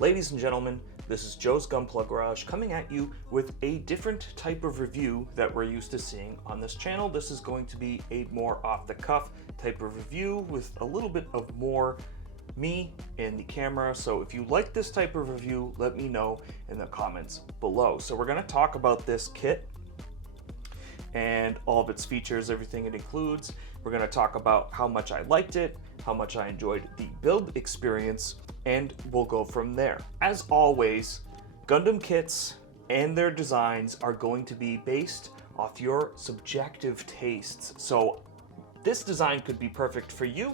Ladies and gentlemen, this is Joe's Gunplug Garage coming at you with a different type of review that we're used to seeing on this channel. This is going to be a more off-the-cuff type of review with a little bit of more me in the camera. So if you like this type of review, let me know in the comments below. So we're going to talk about this kit and all of its features, everything it includes. We're going to talk about how much I liked it, how much I enjoyed the build experience, and we'll go from there. As always, Gundam kits and their designs are going to be based off your subjective tastes. So this design could be perfect for you.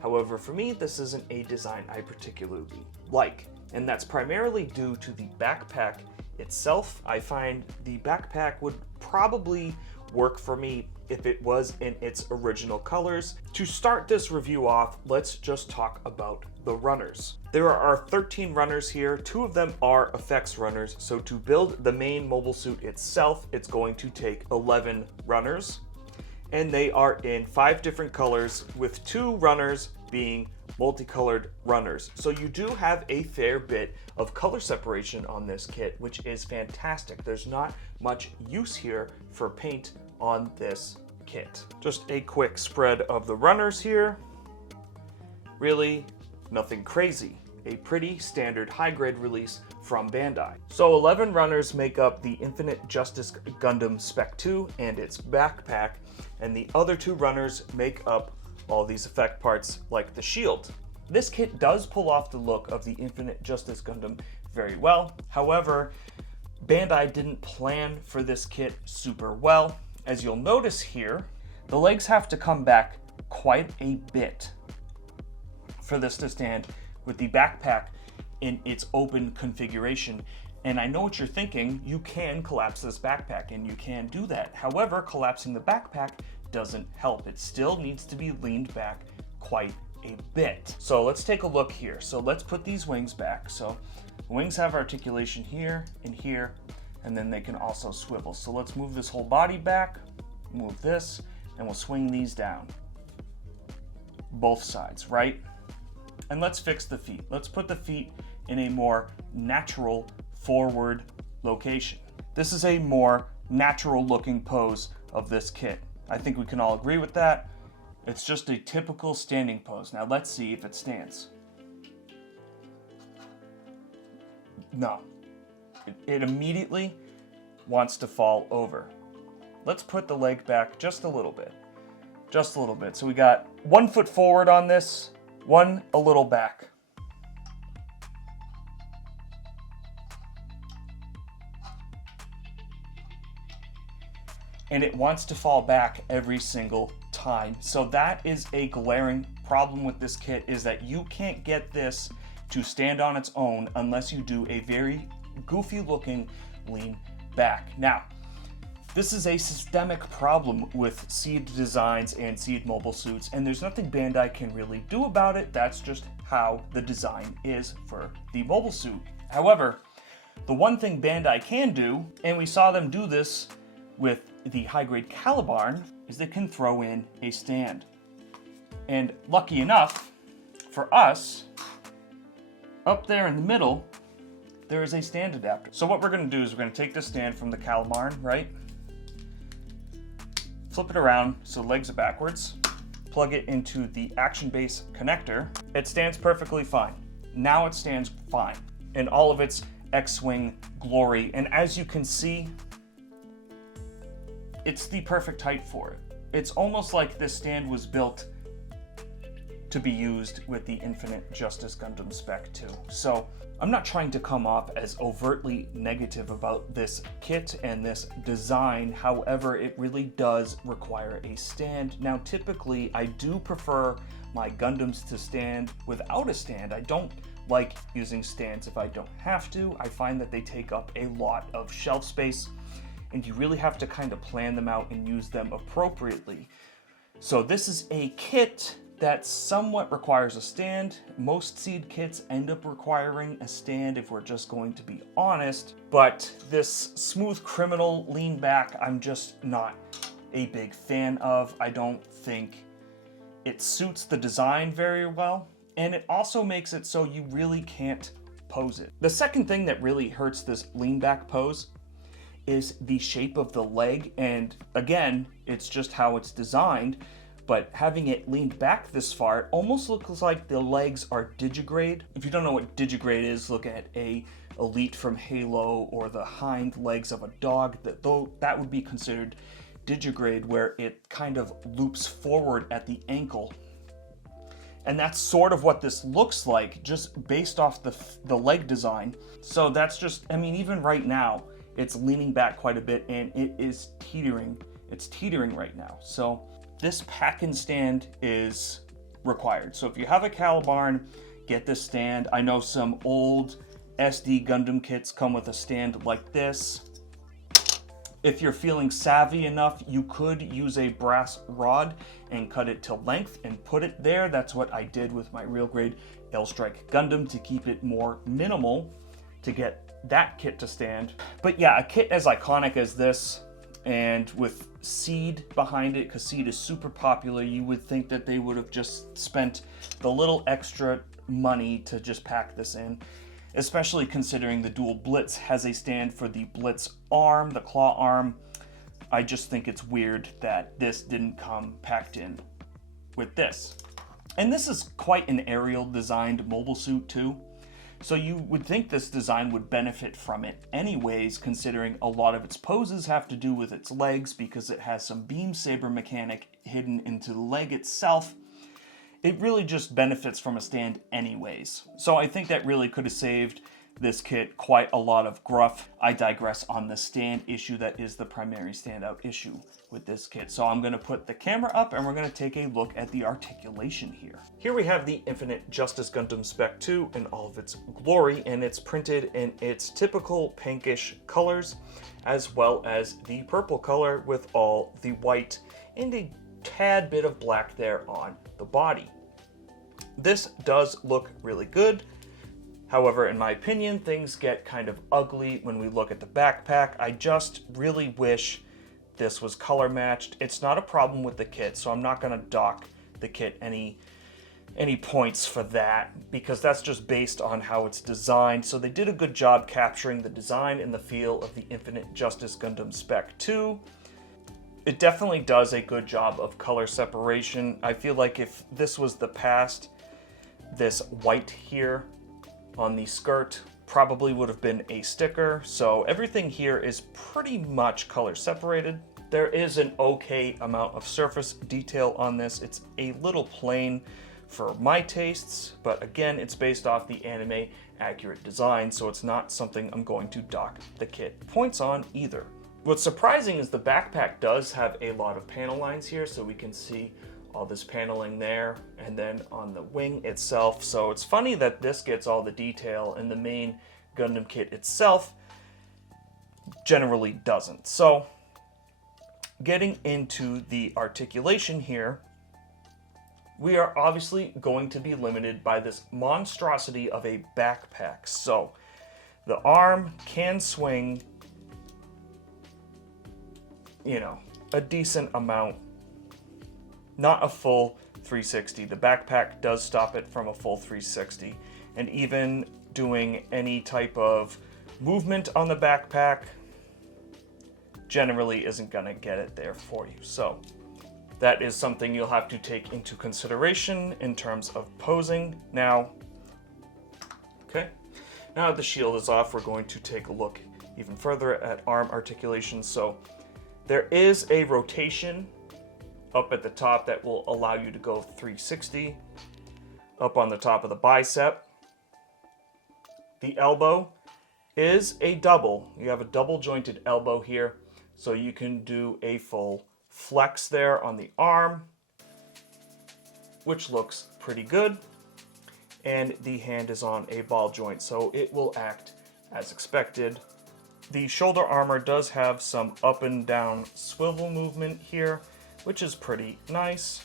However, for me, this isn't a design I particularly like, and that's primarily due to the backpack itself. I find the backpack would probably work for me if it was in its original colors. To start this review off, let's just talk about the runners. There are 13 runners here. 2 of them are effects runners. So to build the main mobile suit itself, it's going to take 11 runners. And they are in 5 different colors, with 2 runners being multicolored runners. So you do have a fair bit of color separation on this kit, which is fantastic. There's not much use here for paint on this kit. Just a quick spread of the runners here. Really nothing crazy. A pretty standard high-grade release from Bandai. So 11 runners make up the Infinite Justice Gundam Spec II and its backpack, and the other 2 runners make up all these effect parts like the shield. This kit does pull off the look of the Infinite Justice Gundam very well. However, Bandai didn't plan for this kit super well. As you'll notice here, the legs have to come back quite a bit for this to stand with the backpack in its open configuration. And I know what you're thinking, you can collapse this backpack, and you can do that. However, collapsing the backpack doesn't help. It still needs to be leaned back quite a bit. So let's take a look here. So let's put these wings back. So the wings have articulation here and here, and then they can also swivel. So let's move this whole body back, move this, and we'll swing these down. Both sides, right? And let's fix the feet. Let's put the feet in a more natural forward location. This is a more natural looking pose of this kit. I think we can all agree with that. It's just a typical standing pose. Now let's see if it stands. No, it immediately wants to fall over. Let's put the leg back just a little bit. Just a little bit. So we got 1 foot forward on this, 1 a little back. And it wants to fall back every single time. So that is a glaring problem with this kit, is that you can't get this to stand on its own unless you do a very goofy looking lean back. Now, this is a systemic problem with SEED designs and SEED mobile suits, and there's nothing Bandai can really do about it. That's just how the design is for the mobile suit. However, the one thing Bandai can do, and we saw them do this with the high-grade Calibarn, is they can throw in a stand. And lucky enough for us, up there in the middle, there is a stand adapter. So what we're gonna do is we're gonna take this stand from the Calibarn, right? Flip it around so the legs are backwards, plug it into the action base connector. It stands perfectly fine. Now it stands fine in all of its X-Wing glory. And as you can see, it's the perfect height for it. It's almost like this stand was built to be used with the Infinite Justice Gundam Spec II. So I'm not trying to come off as overtly negative about this kit and this design. However, it really does require a stand. Now, typically, I do prefer my Gundams to stand without a stand. I don't like using stands if I don't have to. I find that they take up a lot of shelf space, and you really have to kind of plan them out and use them appropriately. So this is a kit that somewhat requires a stand. Most SEED kits end up requiring a stand if we're just going to be honest, but this smooth criminal lean back, I'm just not a big fan of. I don't think it suits the design very well, and it also makes it so you really can't pose it. The second thing that really hurts this lean back pose is the shape of the leg, and again, it's just how it's designed, but having it leaned back this far, it almost looks like the legs are digigrade. If you don't know what digigrade is, look at a Elite from Halo or the hind legs of a dog. That would be considered digigrade, where it kind of loops forward at the ankle. And that's sort of what this looks like, just based off the leg design. So that's just, I mean, even right now, it's leaning back quite a bit and it is teetering. It's teetering right now. So this pack-in stand is required. So if you have a Calibarn, get this stand. I know some old SD Gundam kits come with a stand like this. If you're feeling savvy enough, you could use a brass rod and cut it to length and put it there. That's what I did with my real grade L-Strike Gundam to keep it more minimal to get that kit to stand. But yeah, a kit as iconic as this, and with SEED behind it, because SEED is super popular, you would think that they would have just spent the little extra money to just pack this in, especially considering the dual Blitz has a stand for the Blitz arm, the claw arm. I just think it's weird that this didn't come packed in with this. And this is quite an aerial designed mobile suit too. So you would think this design would benefit from it anyways, considering a lot of its poses have to do with its legs, because it has some beam saber mechanic hidden into the leg itself. It really just benefits from a stand anyways. So I think that really could have saved this kit quite a lot of gruff. I digress on the stand issue that is the primary standout issue with this kit. So I'm going to put the camera up and we're going to take a look at the articulation here. Here we have the Infinite Justice Gundam Spec II in all of its glory, and it's printed in its typical pinkish colors, as well as the purple color with all the white and a tad bit of black there on the body. This does look really good. However, in my opinion, things get kind of ugly when we look at the backpack. I just really wish this was color matched. It's not a problem with the kit, so I'm not going to dock the kit any points for that, because that's just based on how it's designed. So they did a good job capturing the design and the feel of the Infinite Justice Gundam Spec II. It definitely does a good job of color separation. I feel like if this was the past, this white here on the skirt probably would have been a sticker. So everything here is pretty much color separated. There is an okay amount of surface detail on this. It's a little plain for my tastes, but again, it's based off the anime accurate design, so it's not something I'm going to dock the kit points on either. What's surprising is the backpack does have a lot of panel lines here, so we can see all this paneling there, and then on the wing itself. So it's funny that this gets all the detail and the main Gundam kit itself generally doesn't. So getting into the articulation here, we are obviously going to be limited by this monstrosity of a backpack. So the arm can swing, you know, a decent amount. Not a full 360. The backpack does stop it from a full 360. And even doing any type of movement on the backpack generally isn't gonna get it there for you. So that is something you'll have to take into consideration in terms of posing. Now that the shield is off, we're going to take a look even further at arm articulation. So there is a rotation up at the top that will allow you to go 360 up on the top of the bicep. The elbow is a double. You have a double jointed elbow here, so you can do a full flex there on the arm, which looks pretty good. And the hand is on a ball joint, so it will act as expected. The shoulder armor does have some up and down swivel movement here, which is pretty nice.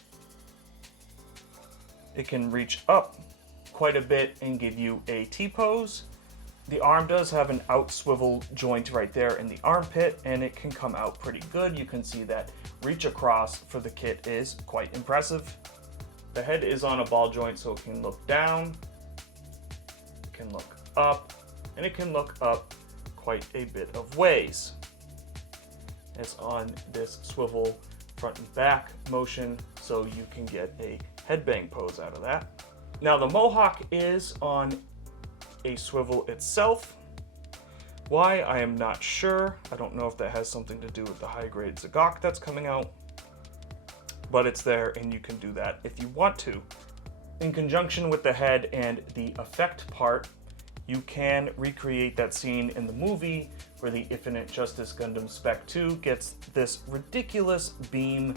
It can reach up quite a bit and give you a T-pose. The arm does have an out swivel joint right there in the armpit, and it can come out pretty good. You can see that reach across for the kit is quite impressive. The head is on a ball joint, so it can look down, it can look up, and it can look up quite a bit of ways. It's on this swivel front and back motion, so you can get a headbang pose out of that. Now the Mohawk is on a swivel itself. Why, I am not sure. I don't know if that has something to do with the high-grade Zagok that's coming out, but it's there and you can do that if you want to. In conjunction with the head and the effect part, you can recreate that scene in the movie where the Infinite Justice Gundam Spec II gets this ridiculous beam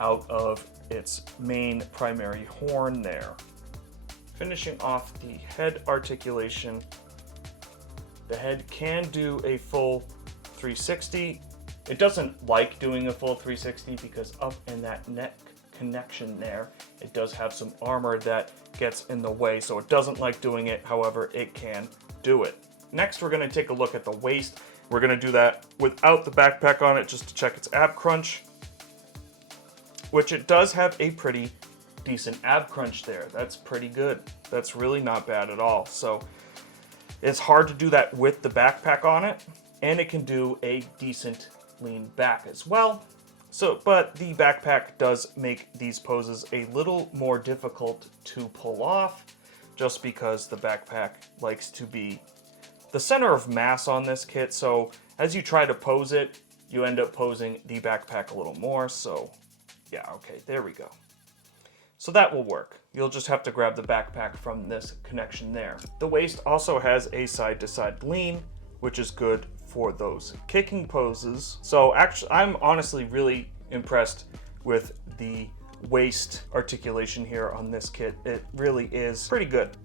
out of its main primary horn there. Finishing off the head articulation, the head can do a full 360. It doesn't like doing a full 360 because up in that neck connection there, it does have some armor that gets in the way, so it doesn't like doing it. However, it can do it. Next, we're going to take a look at the waist. We're going to do that without the backpack on it just to check its ab crunch, which it does have a pretty decent ab crunch there. That's pretty good. That's really not bad at all. So it's hard to do that with the backpack on it, and it can do a decent lean back as well. So, but the backpack does make these poses a little more difficult to pull off, just because the backpack likes to be the center of mass on this kit. So as you try to pose it, you end up posing the backpack a little more. So yeah, okay, there we go. So that will work. You'll just have to grab the backpack from this connection there. The waist also has a side-to-side lean, which is good for those kicking poses. So actually, I'm honestly really impressed with the waist articulation here on this kit. It really is pretty good.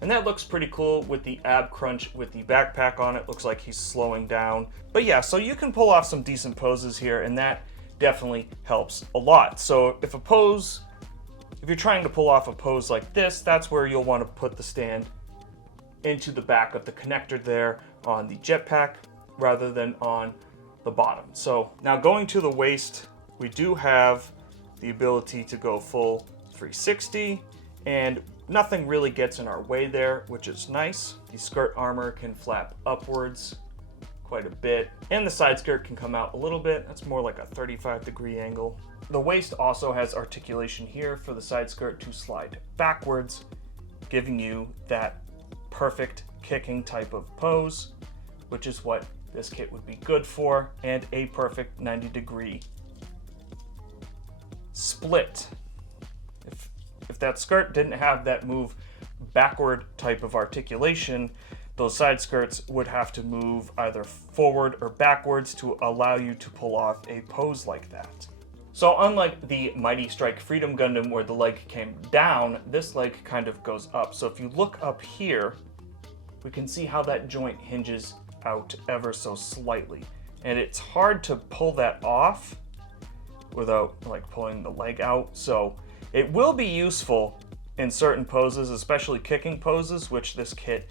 And that looks pretty cool with the ab crunch with the backpack on it. Looks like he's slowing down. But yeah, so you can pull off some decent poses here, and that definitely helps a lot. So if you're trying to pull off a pose like this, that's where you'll want to put the stand into the back of the connector there on the jetpack rather than on the bottom. So now going to the waist, we do have the ability to go full 360, and nothing really gets in our way there, which is nice. The skirt armor can flap upwards quite a bit, and the side skirt can come out a little bit. That's more like a 35-degree angle. The waist also has articulation here for the side skirt to slide backwards, giving you that perfect kicking type of pose, which is what this kit would be good for, and a perfect 90-degree split. If that skirt didn't have that move backward type of articulation, those side skirts would have to move either forward or backwards to allow you to pull off a pose like that. So unlike the Mighty Strike Freedom Gundam where the leg came down, this leg kind of goes up. So if you look up here, we can see how that joint hinges out ever so slightly. And it's hard to pull that off without like pulling the leg out. So it will be useful in certain poses, especially kicking poses, which this kit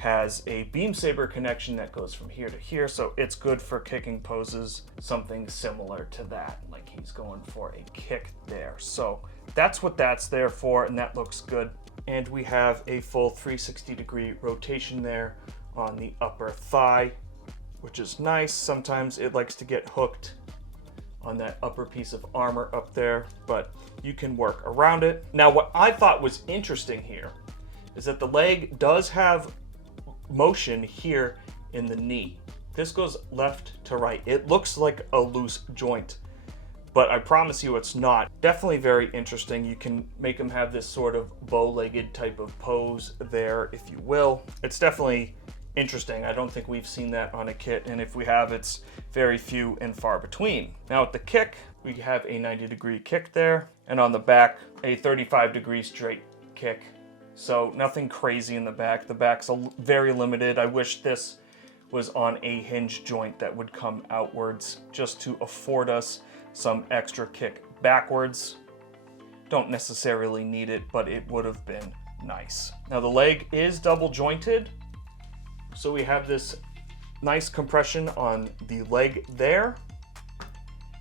has a beam saber connection that goes from here to here, so it's good for kicking poses, something similar to that, like he's going for a kick there. So that's what that's there for, and that looks good. And we have a full 360-degree rotation there on the upper thigh, which is nice. Sometimes it likes to get hooked on that upper piece of armor up there, but you can work around it. Now, what I thought was interesting here is that the leg does have motion here in the knee. This goes left to right. It looks like a loose joint, but I promise you it's not. Definitely very interesting. You can make him have this sort of bow-legged type of pose there, if you will. It's definitely interesting. I don't think we've seen that on a kit, and if we have, it's very few and far between. Now at the kick, we have a 90-degree kick there, and on the back, a 35-degree straight kick. So nothing crazy in the back. The back's very limited. I wish this was on a hinge joint that would come outwards just to afford us some extra kick backwards. Don't necessarily need it, but it would have been nice. Now the leg is double jointed, so we have this nice compression on the leg there.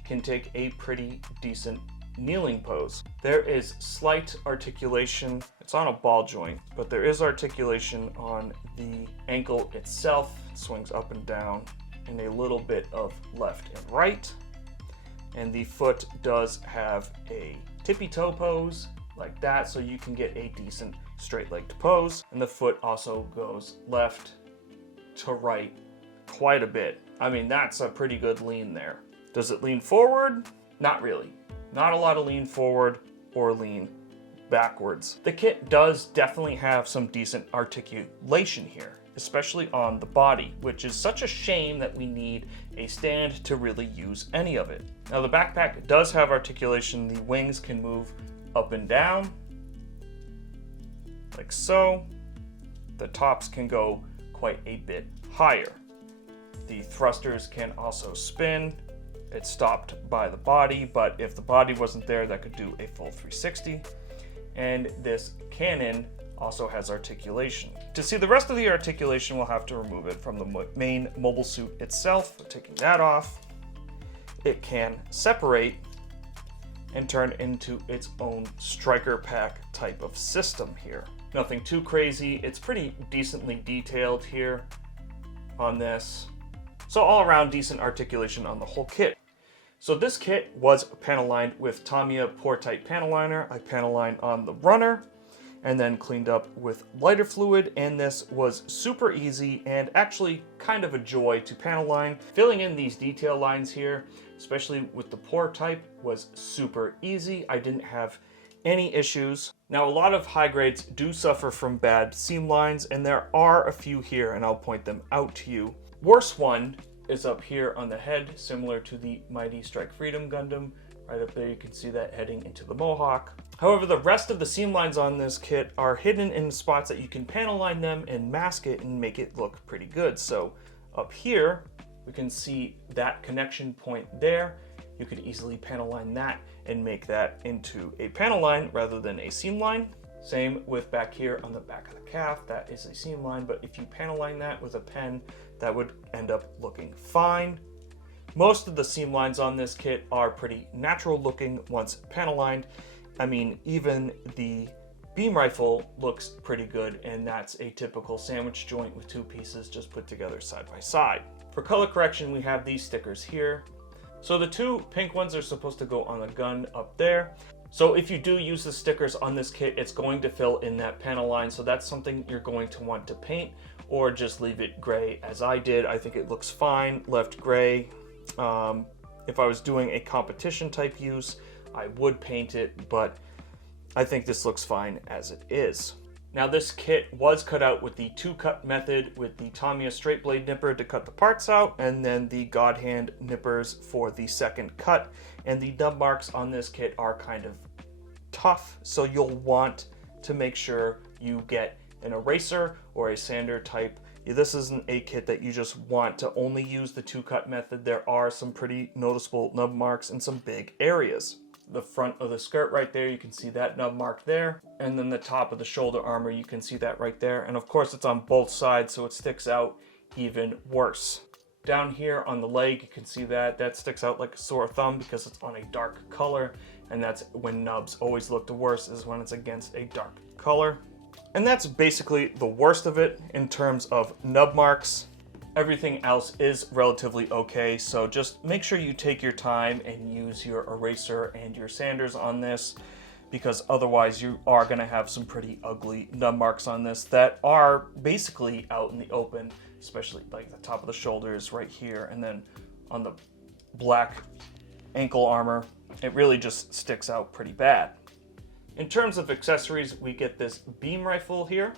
Can take a pretty decent kneeling pose. There is slight articulation. It's on a ball joint, but there is articulation on the ankle itself. It swings up and down, and a little bit of left and right. And the foot does have a tippy toe pose like that, so you can get a decent straight-legged pose. And the foot also goes left to right quite a bit. I mean, that's a pretty good lean there. Does it lean forward? Not really. Not a lot of lean forward or lean backwards. The kit does definitely have some decent articulation here, especially on the body, which is such a shame that we need a stand to really use any of it. Now the backpack does have articulation. The wings can move up and down, like so. The tops can go quite a bit higher. The thrusters can also spin. It's stopped by the body, but if the body wasn't there, that could do a full 360. And this cannon also has articulation. To see the rest of the articulation, we'll have to remove it from the main mobile suit itself. Taking that off, it can separate and turn into its own striker pack type of system here. Nothing too crazy. It's pretty decently detailed here on this. So all around decent articulation on the whole kit. So this kit was panel lined with Tamiya Pore Tight panel liner. I panel lined on the runner and then cleaned up with lighter fluid, and this was super easy and actually kind of a joy to panel line. Filling in these detail lines here, especially with the pore type, was super easy. I didn't have any issues. Now, a lot of high grades do suffer from bad seam lines, and there are a few here, and I'll point them out to you. Worst one is up here on the head, similar to the Mighty Strike Freedom Gundam. Right up there, you can see that heading into the Mohawk. However, the rest of the seam lines on this kit are hidden in spots that you can panel line them and mask it and make it look pretty good. So up here, we can see that connection point there. You could easily panel line that and make that into a panel line rather than a seam line. Same with back here on the back of the calf, that is a seam line, but if you panel line that with a pen, that would end up looking fine. Most of the seam lines on this kit are pretty natural looking once panel lined. I mean, even the beam rifle looks pretty good, and that's a typical sandwich joint with two pieces just put together side by side. For color correction, we have these stickers here. So the two pink ones are supposed to go on the gun up there. So if you do use the stickers on this kit, it's going to fill in that panel line. So that's something you're going to want to paint, or just leave it gray as I did. I think it looks fine, left gray. If I was doing a competition type use, I would paint it, but I think this looks fine as it is. Now this kit was cut out with the 2-cut method with the Tamiya straight blade nipper to cut the parts out, and then the God Hand nippers for the second cut. And the nub marks on this kit are kind of tough, so you'll want to make sure you get an eraser or a sander type. This isn't a kit that you just want to only use the 2-cut method. There are some pretty noticeable nub marks in some big areas. The front of the skirt right there, you can see that nub mark there. And then the top of the shoulder armor, you can see that right there. And of course it's on both sides, so it sticks out even worse. Down here on the leg, you can see that sticks out like a sore thumb because it's on a dark color. And that's when nubs always look the worst, is when it's against a dark color. And that's basically the worst of it in terms of nub marks. Everything else is relatively okay, so just make sure you take your time and use your eraser and your sanders on this, because otherwise you are going to have some pretty ugly nub marks on this that are basically out in the open, especially like the top of the shoulders right here, and then on the black ankle armor, it really just sticks out pretty bad. In terms of accessories, we get this beam rifle here,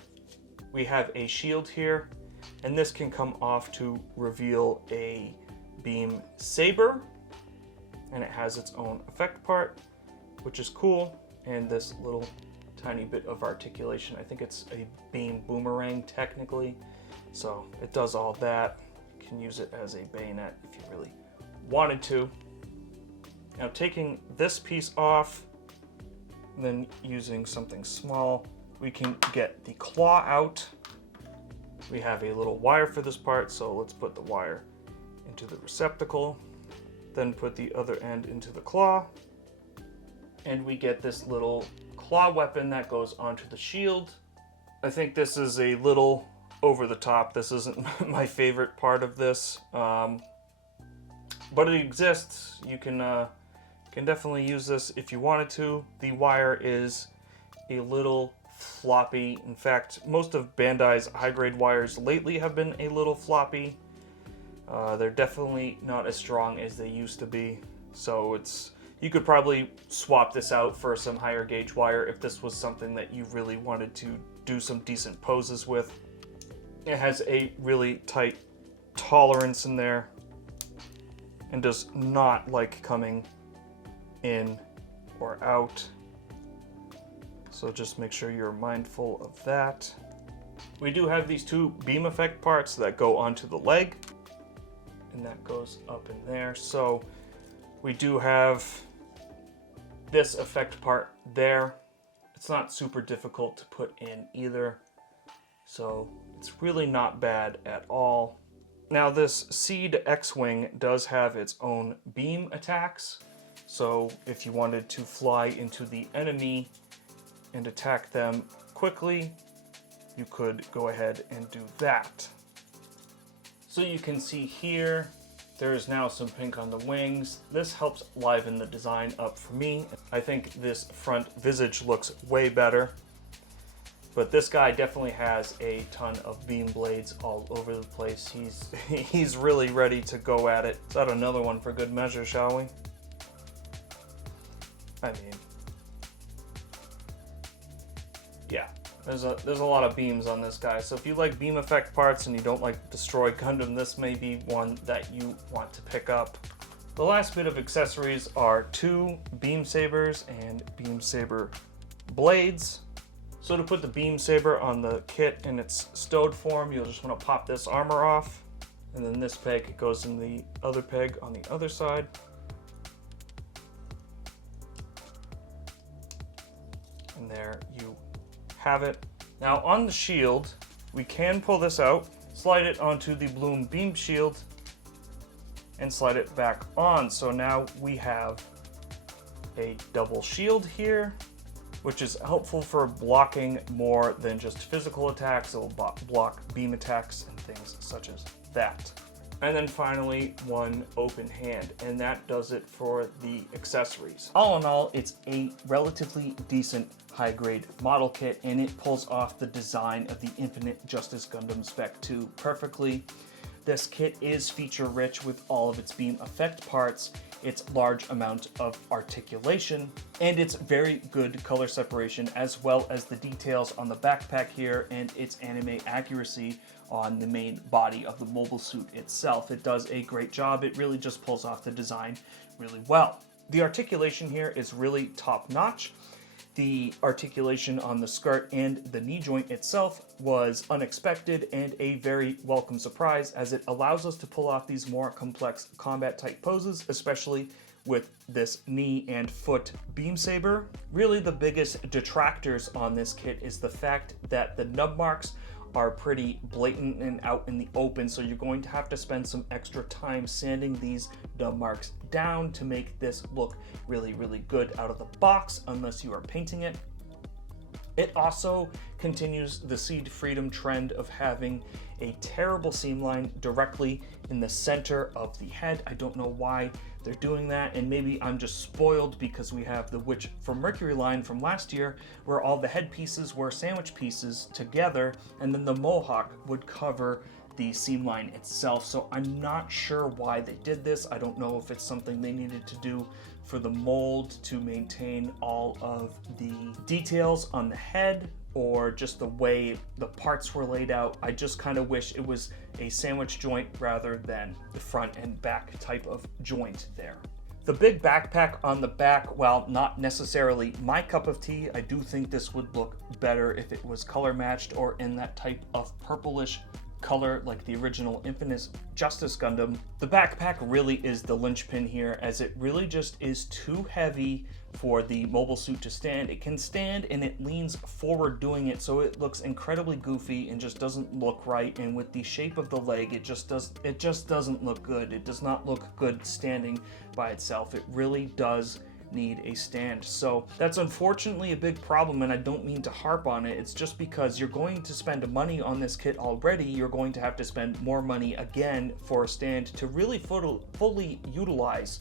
we have a shield here, and this can come off to reveal a beam saber, and it has its own effect part, which is cool, and this little tiny bit of articulation. I think it's a beam boomerang technically, so it does all that. You can use it as a bayonet if you really wanted to. Now taking this piece off, and then using something small, we can get the claw out. We have a little wire for this part, so let's put the wire into the receptacle, then put the other end into the claw, and we get this little claw weapon that goes onto the shield. I think this is a little over the top. This isn't my favorite part of this, but it exists. You can definitely use this if you wanted to. The wire is a little floppy. In fact, most of Bandai's high-grade wires lately have been a little floppy. They're definitely not as strong as they used to be. So you could probably swap this out for some higher gauge wire if this was something that you really wanted to do some decent poses with. It has a really tight tolerance in there and does not like coming in or out. So just make sure you're mindful of that. We do have these two beam effect parts that go onto the leg, and that goes up in there. So we do have this effect part there. It's not super difficult to put in either, so it's really not bad at all. Now this SEED X-Wing does have its own beam attacks, so if you wanted to fly into the enemy and attack them quickly, you could go ahead and do that. So you can see here, there is now some pink on the wings. This helps liven the design up for me. I think this front visage looks way better, but this guy definitely has a ton of beam blades all over the place. He's really ready to go at it. Let's add another one for good measure, shall we? I mean, yeah, there's a lot of beams on this guy. So if you like beam effect parts and you don't like Destroy Gundam, this may be one that you want to pick up. The last bit of accessories are two beam sabers and beam saber blades. So to put the beam saber on the kit in its stowed form, you'll just want to pop this armor off, and then this peg goes in the other peg on the other side. And there you have it. Now on the shield, we can pull this out, slide it onto the Bloom beam shield, and slide it back on. So now we have a double shield here, which is helpful for blocking more than just physical attacks. It will block beam attacks and things such as that. And then finally, one open hand, and that does it for the accessories. All in all, it's a relatively decent high-grade model kit, and it pulls off the design of the Infinite Justice Gundam Spec II perfectly. This kit is feature-rich with all of its beam effect parts, its large amount of articulation, and its very good color separation, as well as the details on the backpack here and its anime accuracy on the main body of the mobile suit itself. It does a great job. It really just pulls off the design really well. The articulation here is really top-notch. The articulation on the skirt and the knee joint itself was unexpected and a very welcome surprise, as it allows us to pull off these more complex combat type poses, especially with this knee and foot beam saber. Really the biggest detractors on this kit is the fact that the nub marks are pretty blatant and out in the open, so you're going to have to spend some extra time sanding these nub marks down to make this look really, really good out of the box, unless you are painting it. It also continues the SEED Freedom trend of having a terrible seam line directly in the center of the head. I don't know why they're doing that, and maybe I'm just spoiled because we have the Witch from Mercury line from last year, where all the head pieces were sandwich pieces together, and then the mohawk would cover the seam line itself. So I'm not sure why they did this. I don't know if it's something they needed to do for the mold to maintain all of the details on the head, or just the way the parts were laid out. I just kind of wish it was a sandwich joint rather than the front and back type of joint there. The big backpack on the back, while not necessarily my cup of tea, I do think this would look better if it was color matched or in that type of purplish color like the original Infinite Justice Gundam. The backpack really is the linchpin here, as it really just is too heavy for the mobile suit to stand. It can stand and it leans forward doing it, so it looks incredibly goofy and just doesn't look right. And with the shape of the leg, it just doesn't look good. It does not look good standing by itself. It really does need a stand. So that's unfortunately a big problem, and I don't mean to harp on it. It's just because you're going to spend money on this kit already, you're going to have to spend more money again for a stand to really fully utilize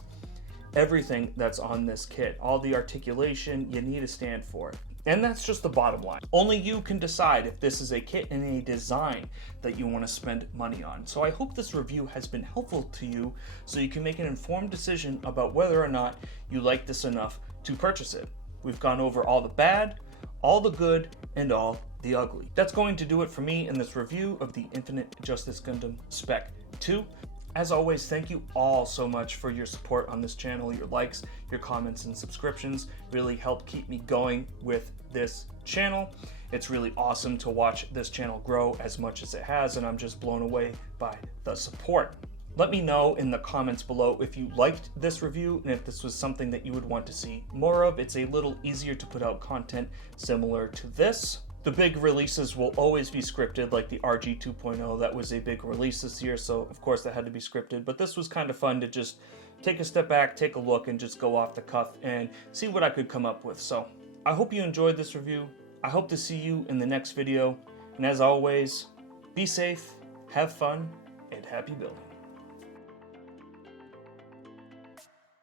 everything that's on this kit. All the articulation, you need a stand for it. And that's just the bottom line. Only you can decide if this is a kit and a design that you want to spend money on. So I hope this review has been helpful to you so you can make an informed decision about whether or not you like this enough to purchase it. We've gone over all the bad, all the good, and all the ugly. That's going to do it for me in this review of the Infinite Justice Gundam Spec II. As always, thank you all so much for your support on this channel. Your likes, your comments, and subscriptions really help keep me going with this channel. It's really awesome to watch this channel grow as much as it has, and I'm just blown away by the support. Let me know in the comments below if you liked this review and if this was something that you would want to see more of. It's a little easier to put out content similar to this. The big releases will always be scripted, like the RG 2.0. That was a big release this year, so of course that had to be scripted. But this was kind of fun to just take a step back, take a look, and just go off the cuff and see what I could come up with. So I hope you enjoyed this review. I hope to see you in the next video. And as always, be safe, have fun, and happy building.